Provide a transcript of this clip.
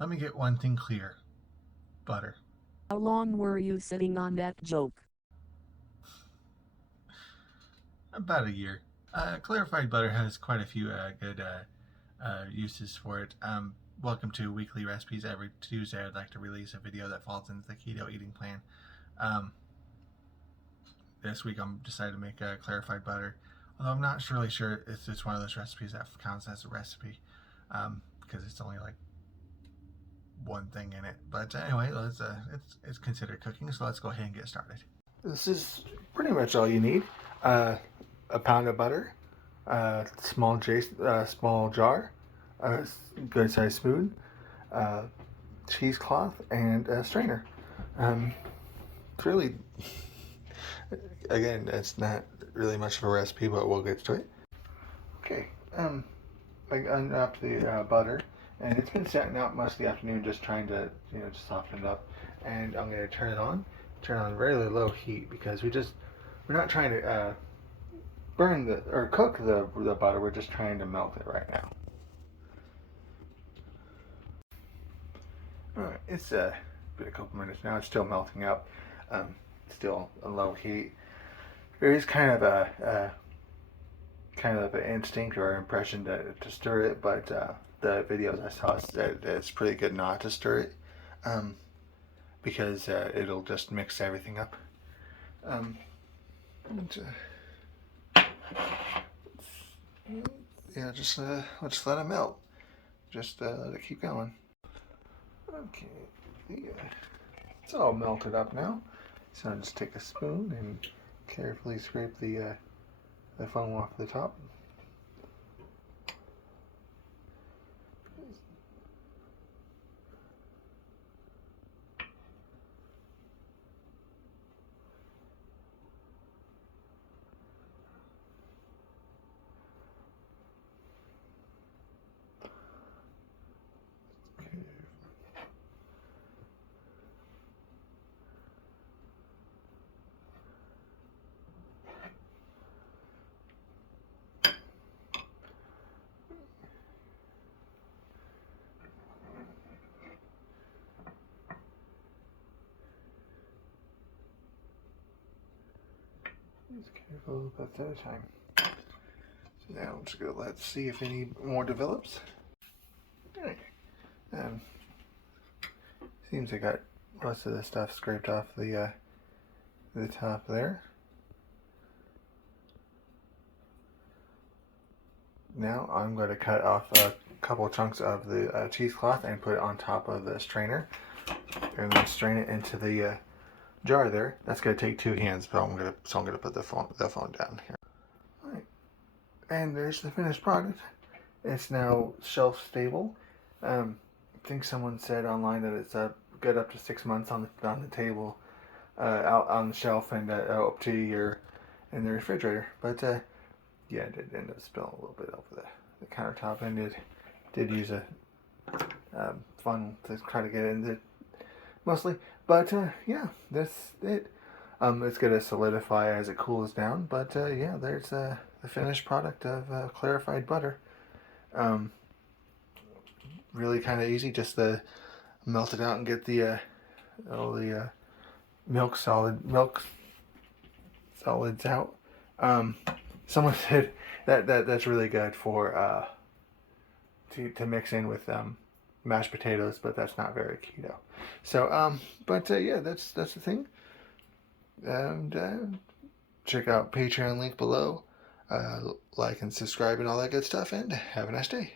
Let me get one thing clear. Butter. How long were you sitting on that joke? About a year. Clarified butter has quite a few good uses for it. Welcome to Weekly Recipes. Every Tuesday I'd like to release a video that falls into the keto eating plan. Um, this week I'm decided to make clarified butter. Although I'm not really sure if it's one of those recipes that counts as a recipe. Because it's only like one thing in it. But anyway, it's considered cooking, so let's go ahead and get started. This is pretty much all you need. A pound of butter, small jar, a good sized spoon, cheesecloth, and a strainer. It's really, again, it's not really much of a recipe, but we'll get to it. Okay, I unwrapped the butter, and it's been sitting out most of the afternoon, just trying to, just soften it up. And I'm gonna turn on really low heat because we're not trying to burn or cook the butter. We're just trying to melt it right now. All right, it's been a couple minutes now. It's still melting up. Still a low heat. There is kind of an instinct or impression to stir it, but the videos I saw said it's pretty good not to stir it, because it'll just mix everything up. And, yeah, just let's let it melt. Just let it keep going. Okay, it's all melted up now. So I'll just take a spoon and carefully scrape the foam off the top. Just careful bits at a time. So now I'm just gonna let's see if any more develops. Alright. Seems I got most of the stuff scraped off the top there. Now I'm going to cut off a couple chunks of the cheesecloth and put it on top of the strainer, and then strain it into the jar there. That's going to take two hands, but I'm gonna put the phone down here. All right, and there's the finished product. It's now shelf stable. I think someone said online that it's good up to 6 months on the table, out on the shelf, and up to a year in the refrigerator. But yeah, it did end up spilling a little bit over the countertop, and it did use a funnel to try to get it into mostly. But yeah, that's it. It's going to solidify as it cools down. But yeah, there's the finished product of clarified butter. Really kind of easy, just to melt it out and get the all the milk solids out. Someone said that's really good for to mix in with mashed potatoes, but that's not very keto. So but yeah, that's the thing. And check out Patreon link below. Like and subscribe and all that good stuff. And have a nice day.